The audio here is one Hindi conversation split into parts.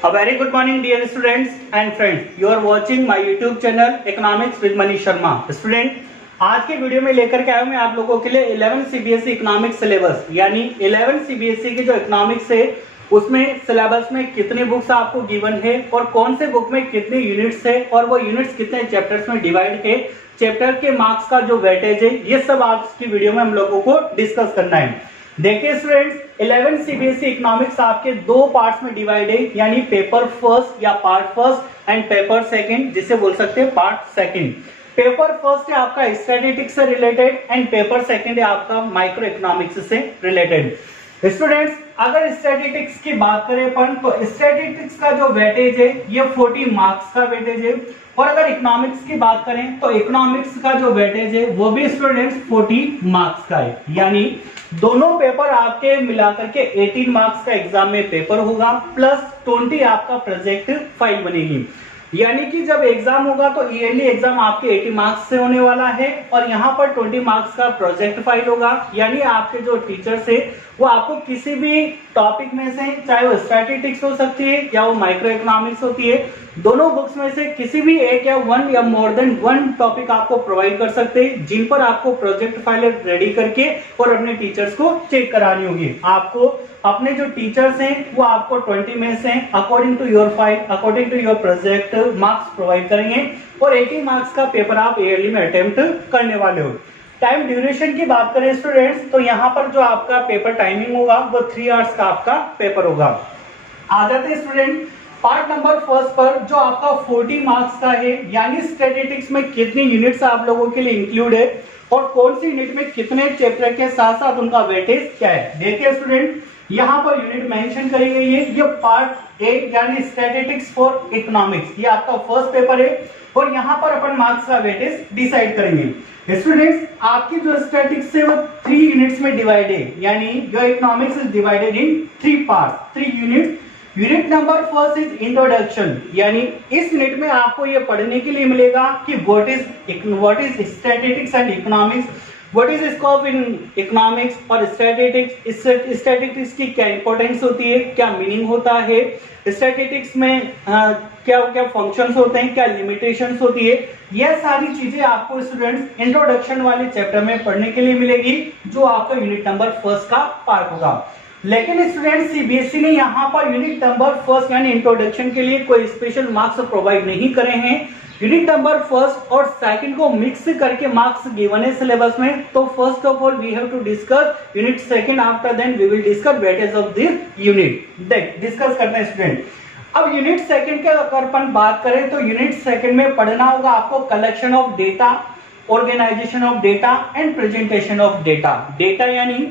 A very good morning dear students and friends. You are watching my YouTube channel Economics with Manish Sharma. Student, आज के वीडियो में लेकर के आया हूं मैं आप लोगों के लिए 11 सीबीएसई इकोनॉमिक्स सिलेबस, यानी 11 सीबीएसई की जो इकोनॉमिक्स है उसमें सिलेबस में कितनी बुक्स आपको गिवन है और कौन से बुक में कितनी यूनिट्स है और वो यूनिट्स कितने चैप्टर्स में डिवाइड है, चैप्टर के मार्क्स का जो वेटेज है, ये सब आज की वीडियो में हम लोगों को डिस्कस करना है। देखिए स्टूडेंट्स, 11 सीबीएसई इकोनॉमिक्स आपके दो पार्ट्स में डिवाइड है, यानी पेपर फर्स्ट या part first and paper second, जिसे बोल सकते हैं पार्ट सेकंड। पेपर फर्स्ट है आपका स्टैटिस्टिक्स से रिलेटेड एंड पेपर सेकंड है आपका माइक्रो इकोनॉमिक्स से रिलेटेड। स्टूडेंट्स, अगर स्टैटिस्टिक्स की बात करें अपन तो स्टैटिस्टिक्स का जो वेटेज है ये 40 मार्क्स का वेटेज है, और अगर इकोनॉमिक्स की बात करें तो इकोनॉमिक्स का जो वेटेज है वो भी स्टूडेंट्स 40 मार्क्स का है, यानी दोनों पेपर आपके मिलाकर के 18 मार्क्स का एग्जाम में पेपर होगा, प्लस 20 आपका प्रोजेक्ट फाइल बनेगी। यानी कि जब एग्जाम होगा तो ईयरली एग्जाम आपके 80 मार्क्स से होने वाला है और यहाँ पर 20 मार्क्स का प्रोजेक्ट फाइल होगा। यानी आपके जो टीचर्स है वो आपको किसी भी टॉपिक में से, चाहे वो स्टैटिस्टिक्स हो सकती है या वो माइक्रो इकोनॉमिक्स होती है, दोनों बुक्स में से किसी भी एक या वन या मोर देन वन टॉपिक आपको प्रोवाइड कर सकते हैं, जिन पर आपको प्रोजेक्ट फाइल रेडी करके और अपने टीचर्स को चेक करानी होगी। आपको अपने जो टीचर्स हैं वो आपको 20 में से according to your file, according to your project marks provide करेंगे और 80 मार्क्स का पेपर आप ईयरली में अटेम्प्ट करने वाले हो। टाइम ड्यूरेशन की बात करें स्टूडेंट्स तो यहाँ पर जो आपका पेपर टाइमिंग होगा वो 3 आवर्स का आपका पेपर होगा। आ जाते हैं स्टूडेंट पार्ट नंबर फर्स्ट पर, जो आपका 40 मार्क्स का है, यानी स्टैटिस्टिक्स में कितनी यूनिट्स आप लोगों के लिए इंक्लूड है और कौन सी यूनिट में कितने चैप्टर के साथ साथ उनका वेटेज क्या है। देखिए स्टूडेंट, यहाँ पर यूनिट मेंशन करी गई है, ये पार्ट ए यानी स्टैटिस्टिक्स फॉर इकोनॉमिक्स, ये आपका फर्स्ट पेपर है और यहाँ पर अपन मार्क्स का वेटेज डिसाइड करेंगे। स्टूडेंट्स, आपकी जो स्टैटिस्टिक्स है वो 3 यूनिट्स में डिवाइड है, यानी your economics is divided in 3 parts, 3 unit. Unit number first is introduction, यानी इस यूनिट में आपको ये पढ़ने के लिए मिलेगा कि what is statistics and economics, what is scope in economics और स्टैटिस्टिक्स की क्या इंपॉर्टेंस होती है, क्या मीनिंग होता है, स्टैटिस्टिक्स में क्या क्या फंक्शंस होते हैं, क्या लिमिटेशंस होती है। यह सारी चीजें आपको स्टूडेंट्स इंट्रोडक्शन वाले चैप्टर में पढ़ने के लिए मिलेगी, जो आपका यूनिट नंबर फर्स्ट का पार्ट होगा। लेकिन स्टूडेंट सीबीएसई ने यहाँ पर यूनिट नंबर फर्स्ट यानी इंट्रोडक्शन के लिए कोई स्पेशल मार्क्स प्रोवाइड नहीं करे हैं। यूनिट नंबर फर्स्ट और सेकंड को मिक्स करके मार्क्स गिवन है सिलेबस में। तो first of all we have to discuss unit second, after then we will discuss weightage of this unit. देख डिस्कस करते हैं स्टूडेंट। अब यूनिट सेकंड के अगर अपन बात करें तो यूनिट सेकंड में पढ़ना होगा आपको collection of data, organisation of data and presentation of data. Data यानी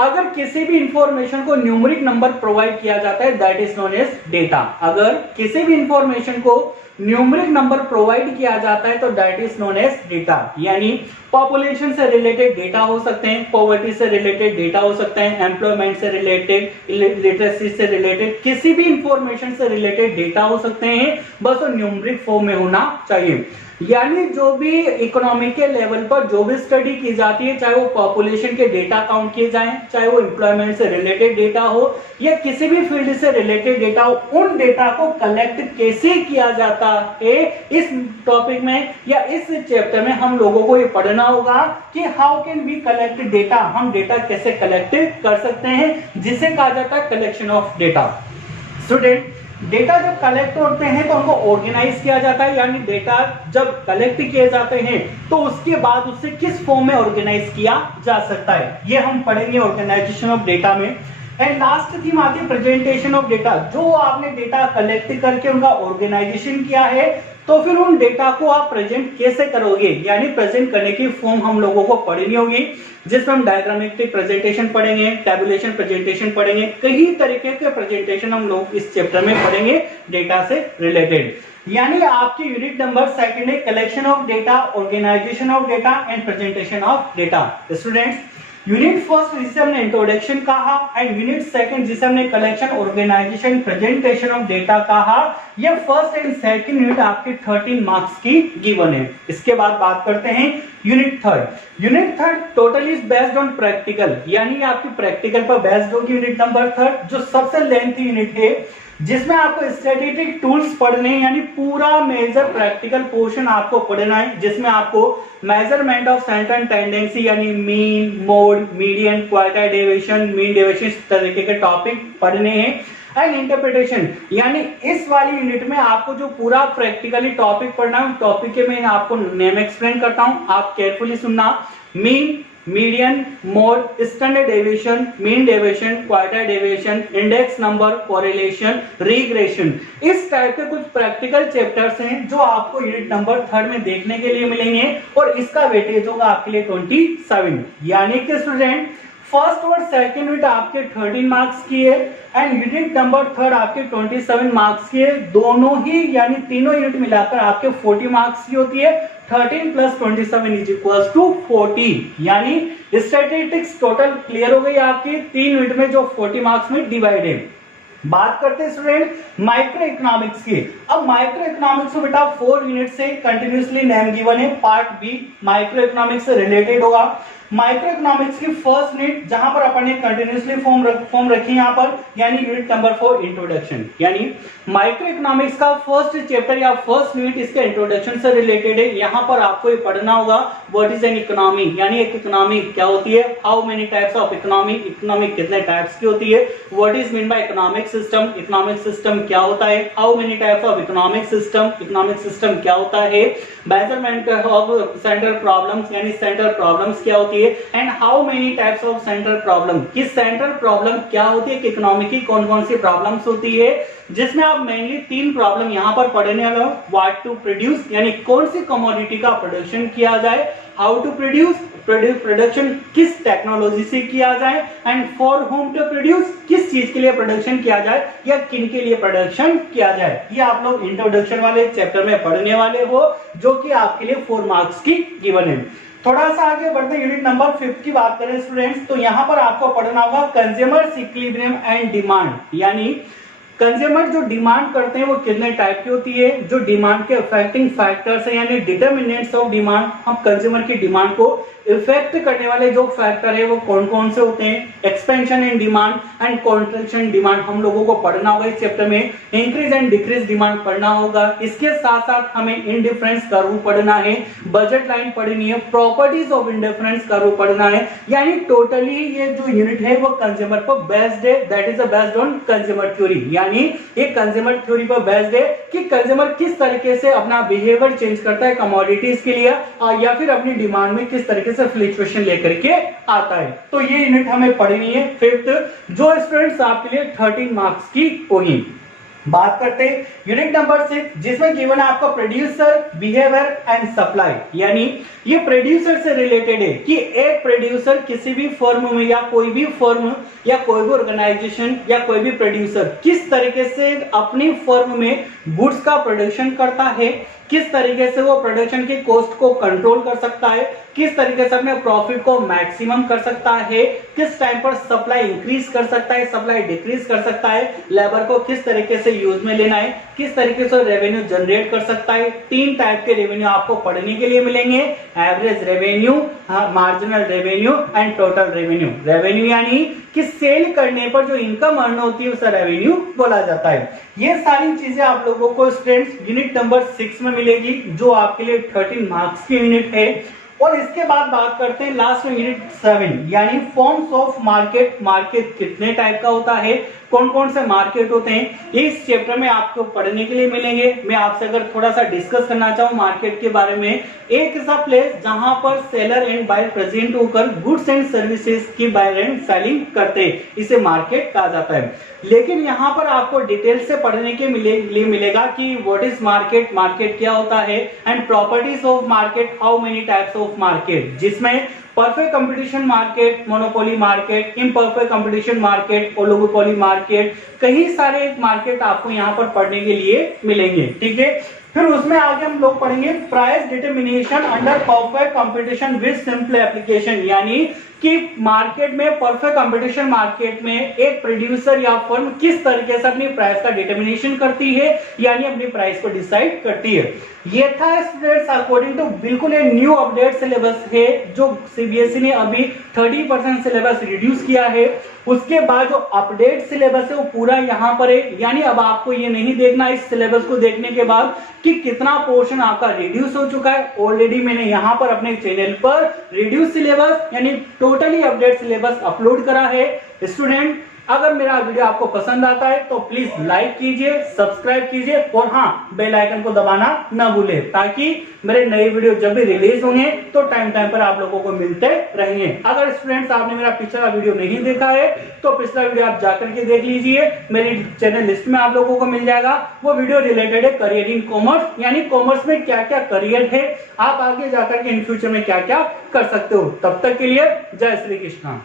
अगर किसी भी इंफॉर्मेशन को न्यूमेरिक नंबर प्रोवाइड किया जाता है, that is known as data. अगर किसी भी इंफॉर्मेशन को न्यूमेरिक नंबर प्रोवाइड किया जाता है तो that is known as data. यानी पॉपुलेशन से रिलेटेड डेटा हो सकते हैं, पॉवर्टी से रिलेटेड डेटा हो सकते हैं, एम्प्लॉयमेंट से रिलेटेड, लिटरेसी से रिलेटेड, किसी भी इंफॉर्मेशन से रिलेटेड डेटा हो सकते हैं, बस वो न्यूमेरिक फॉर्म में होना चाहिए। यानी जो भी इकोनॉमी के लेवल पर जो भी स्टडी की जाती है, चाहे वो पॉपुलेशन के डेटा काउंट किए जाएं, चाहे वो एम्प्लॉयमेंट से रिलेटेड डेटा हो या किसी भी फील्ड से रिलेटेड डेटा हो, उन डेटा को कलेक्ट कैसे किया जाता है इस टॉपिक में या इस चैप्टर में हम लोगों को ये पढ़ना होगा कि how can we collect data, हम डेटा कैसे कलेक्ट कर सकते हैं, जिसे कहा जाता है collection of data. Student, data जब कलेक्ट होते हैं तो उनको ऑर्गेनाइज किया जाता है, यानी डेटा जब कलेक्ट किए जाते हैं तो उसके बाद उससे किस फॉर्म में ऑर्गेनाइज किया जा सकता है, ये हम पढ़ेंगे ऑर्गेनाइजेशन ऑफ डेटा में। एंड लास्ट थीम आती है प्रेजेंटेशन ऑफ डेटा। जो आपने डेटा कलेक्ट करके उनका ऑर्गेनाइजेशन किया है तो फिर उन डेटा को आप प्रेजेंट कैसे करोगे, यानी प्रेजेंट करने की फॉर्म हम लोगों को पढ़नी होगी, जिसमें हम डायग्रामेट्रिक प्रेजेंटेशन पढ़ेंगे, टैबुलेशन प्रेजेंटेशन पढ़ेंगे, कई तरीके के प्रेजेंटेशन हम लोग इस चैप्टर में पढ़ेंगे डेटा से रिलेटेड। यानी आपकी यूनिट नंबर सेकंड है collection of data, organisation of data and presentation of data. Students, unit first जिसे हमने इंट्रोडक्शन कहा एंड यूनिट सेकंड जिसे हमने collection, organisation, presentation of data कहा, ये फर्स्ट एंड सेकंड यूनिट आपके 13 मार्क्स की गिवन है। इसके बाद बात करते हैं unit third. Unit third total is based on practical, यानी आपकी प्रैक्टिकल पर बेस्ड होगी यूनिट नंबर थर्ड, जो सबसे लेंथी यूनिट है, जिसमें आपको स्टैटिस्टिक टूल्स पढ़ने हैं, यानी पूरा मेजर प्रैक्टिकल पोर्शन आपको पढ़ना है, जिसमें आपको मेजरमेंट ऑफ सेंटर टेंडेंसी यानी mean, mode, median, quartile deviation, mean deviation, इस तरीके के टॉपिक पढ़ने हैं। एंड इंटरप्रिटेशन, यानी इस वाली यूनिट में आपको जो पूरा प्रैक्टिकली टॉपिक पढ़ना है, टॉपिक के मैं आपको नेम एक्सप्लेन करता हूं, आप केयरफुली सुनना। Mean, median, mode, standard deviation, mean deviation, quartile deviation, index number, correlation, regression, इस टाइप के कुछ प्रैक्टिकल चैप्टर्स हैं जो आपको यूनिट नंबर थर्ड में देखने के लिए मिलेंगे, और इसका वेटेज होगा आपके लिए 27, यानी कि स्टूडेंट फर्स्ट और सेकंड यूनिट आपके 13 मार्क्स की है एंड यूनिट नंबर थर्ड आपके 27 मार्क्स की है। दोनों ही यानी तीनों यूनिट मिलाकर आपके 40 मार्क्स की होती है। 13 + 27 = 40, यानी स्टैटिस्टिक्स टोटल क्लियर हो गई आपकी 3 यूनिट में, जो 40 मार्क्स में डिवाइड है। बात करते हैं स्टूडेंट माइक्रो इकोनॉमिक्स की। अब माइक्रो इकोनॉमिक्स में बेटा 4 यूनिट से कंटिन्यूअसली नेम गिवन है। पार्ट बी माइक्रो इकोनॉमिक्स से रिलेटेड होगा। माइक्रो इकोनॉमिक्स की फर्स्ट यूनिट जहां पर अपन ने कंटिन्यूअसली फॉर्म रखी है यहां पर, यानी यूनिट नंबर 4 इंट्रोडक्शन, यानी माइक्रो इकोनॉमिक्स का फर्स्ट चैप्टर या फर्स्ट यूनिट इसके इंट्रोडक्शन से रिलेटेड है। यहां पर आपको ये पढ़ना होगा व्हाट इज एन इकोनॉमी, यानी एक इकोनॉमी क्या होती है, how many types of economy, economy कितने टाइप्स की होती है, what is mean by economic system, economic system क्या होता है, how many types of economic system, economic system क्या होता है, मेजरमेंट ऑफ सेंट्रल प्रॉब्लम्स, यानी सेंट्रल प्रॉब्लम्स क्या होती है, and how many types of central problem, कि सेंट्रल प्रॉब्लम क्या होती है, इकोनॉमिक की कौन कौन सी प्रॉब्लम्स होती है, जिसमें आप मेनली 3 प्रॉब्लम यहां पर पढ़ने वाले हो। व्हाट टू प्रोड्यूस, यानी कौन सी कमोडिटी का प्रोडक्शन किया जाए, हाउ टू प्रोड्यूस, प्रोडक्शन किस टेक्नोलॉजी से किया जाए, and for whom to produce, किस चीज के लिए प्रोडक्शन किया जाए या किन के लिए प्रोडक्शन किया जाए। ये आप लोग इंट्रोडक्शन वाले चैप्टर में पढ़ने वाले हो, जो कि आपके लिए 4 मार्क्स की गिवन है। थोड़ा सा आगे बढ़ते यूनिट नंबर 5 की बात करें स्टूडेंट्स, तो यहां पर आपको पढ़ना होगा कंज्यूमर इक्विलिब्रियम एंड डिमांड, यानी कंज्यूमर जो डिमांड करते हैं वो कितने टाइप की होती है, जो डिमांड के अफेक्टिंग फैक्टर्स है, यानी डिटरमिनेंट्स ऑफ डिमांड, हम कंज्यूमर की डिमांड को इफेक्ट करने वाले जो फैक्टर है वो कौन कौन से होते हैं, expansion in demand and contraction demand हम लोगों को पढ़ना होगा इस चैप्टर में, इंक्रीज एंड डिक्रीज डिमांड पढ़ना होगा, इसके साथ साथ हमें इंडिफरेंस कर्व पढ़ना है, बजट लाइन पढ़नी है, प्रॉपर्टीज ऑफ इंडिफरेंस कर्व पढ़ना है, यानी टोटली ये जो यूनिट है वो कंज्यूमर पर बेस्ड है, that is based on consumer theory, यानी एक कंज्यूमर थ्योरी पर बेस्ड है कि कंज्यूमर किस तरीके से अपना बिहेवियर चेंज करता है कमोडिटीज के लिए, या फिर अपनी डिमांड में किस तरीके से फ्लक्चुएशन लेकर के आता है। तो ये यूनिट हमें पढ़नी है 5th, जो स्टूडेंट्स आपके लिए 13 मार्क्स की होगी। बात करते हैं यूनिट नंबर 6, जिसमें गिवन है आपका प्रोड्यूसर, बिहेवियर एंड सप्लाई, यानी ये प्रोड्यूसर से रिलेटेड है कि एक प्रोड्यूसर किसी भी फर्म में या कोई भी फर्म या कोई भी ऑर्गेनाइजेशन या कोई भी प्रोड्यूसर किस तरीके से अपनी फर्म में गुड्स का प्रोडक्शन करता है, किस तरीके से वो प्रोडक्शन की कॉस्ट को कंट्रोल कर सकता है, किस तरीके से अपने प्रॉफिट को मैक्सिमम कर सकता है, किस टाइम पर सप्लाई इंक्रीज कर सकता है, सप्लाई डिक्रीज कर सकता है, लेबर को किस तरीके से यूज में लेना है, किस तरीके से रेवेन्यू जनरेट कर सकता है। 3 टाइप के रेवेन्यू आपको पढ़ने के लिए मिलेंगे, average revenue, marginal revenue and total revenue. Revenue यानी कि सेल करने पर जो इनकम अर्न होती है उसे रेवेन्यू बोला जाता है। ये सारी चीजें आप लोगों को स्टूडेंट्स यूनिट नंबर 6 में मिलेगी, जो आपके लिए 13 मार्क्स की यूनिट है। और इसके बाद बात करते हैं लास्ट में यूनिट 7, यानी फॉर्म्स ऑफ मार्केट, मार्केट कितने टाइप का होता है, कौन कौन से मार्केट होते हैं, इस चैप्टर में आपको पढ़ने के लिए मिलेंगे। मैं आपसे अगर थोड़ा सा डिस्कस करना चाहूँ मार्केट के बारे में, एक ऐसा प्लेस जहां पर सेलर एंड बायर प्रेजेंट होकर गुड्स एंड सर्विसेज की बायर एंड सेलिंग करते हैं, इसे मार्केट कहा जाता है। लेकिन यहाँ पर आपको डिटेल से पढ़ने के लिए मिलेगा कि व्हाट इज मार्केट, मार्केट क्या होता है, and properties of market, how many types of market, जिसमें perfect competition market, monopoly market, imperfect competition market, oligopoly market, कई सारे मार्केट आपको यहाँ पर पढ़ने के लिए मिलेंगे। ठीक है, फिर उसमें आगे हम लोग पढ़ेंगे price determination under perfect competition with simple application, यानी कि मार्केट में परफेक्ट कंपटीशन मार्केट में एक प्रोड्यूसर या फर्म किस तरीके से अपनी प्राइस का डिटर्मिनेशन करती है, यानी अपनी प्राइस को डिसाइड करती है। ये था स्टूडेंट्स अकॉर्डिंग टू बिल्कुल एक न्यू अपडेट सिलेबस है जो सीबीएसई ने अभी 30% सिलेबस रिड्यूस किया है। उसके बाद जो अपडेट सिलेबस है वो पूरा यहाँ पर है, यानी अब आपको ये नहीं देखना इस सिलेबस को देखने के बाद कि कितना पोर्शन आपका रिड्यूस हो चुका है। ऑलरेडी मैंने यहाँ पर अपने चैनल पर रिड्यूस सिलेबस यानी टोटली अपडेट सिलेबस अपलोड करा है। स्टूडेंट अगर मेरा वीडियो आपको पसंद आता है तो प्लीज लाइक कीजिए, सब्सक्राइब कीजिए और हाँ बेल आइकन को दबाना ना भूले, ताकि मेरे नए वीडियो जब भी रिलीज होंगे तो टाइम टाइम पर आप लोगों को मिलते रहेंगे। अगर स्टूडेंट्स आपने मेरा पिछला वीडियो नहीं देखा है तो पिछला वीडियो आप जाकर के देख लीजिए, मेरी चैनल लिस्ट में आप लोगों को मिल जाएगा। वो वीडियो रिलेटेड है करियर इन कॉमर्स, यानी कॉमर्स में क्या क्या करियर है, आप आगे जाकर के इन फ्यूचर में क्या क्या कर सकते हो। तब तक के लिए जय श्री कृष्णा।